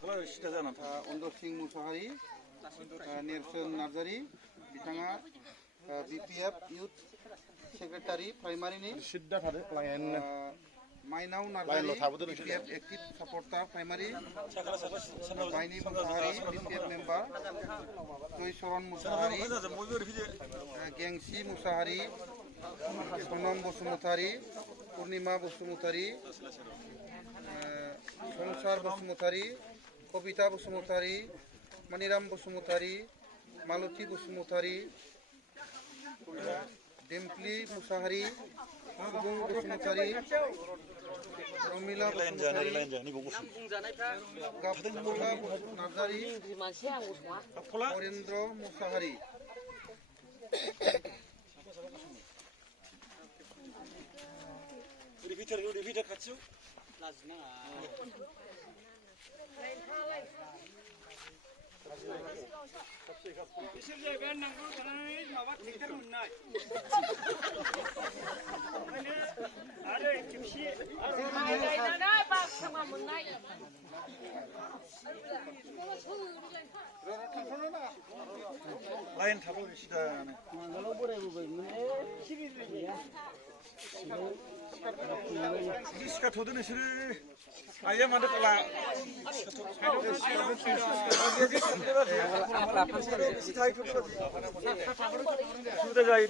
Ondor Singh Musahari, Nerson Nazari, बिथाङा BPF Youth Secretary Primary ni, Mainau Nazari, BPF Active Supporter Primary, Baini Musahari, BPF Member, Joysoron Musahari, Gengsi Musahari, Sonom Bosumutari, Purnima Bosumutari, Songsar Bosumutari, Kobita Bosumutari, Maniram Bosumutari, Maluti Bosumutari, Dempli Musahari, Sugeng Bosumutari, Romila Bosumutari, Gapula Nazari, Orendro Musahari. Repeater katsu. बिसोर जाहैबाय नांगौ जानानै माबा tractor मोननाय आरो खेबसे माइ गायनानै बाख्रिमा मोननाय लाइन थाबाय सिदानो मांगालाव बोरायबोबायमोन सिरिद्राय सिखा थ'दो नोंसोरो आइया माथो खाला सुबिदा जायो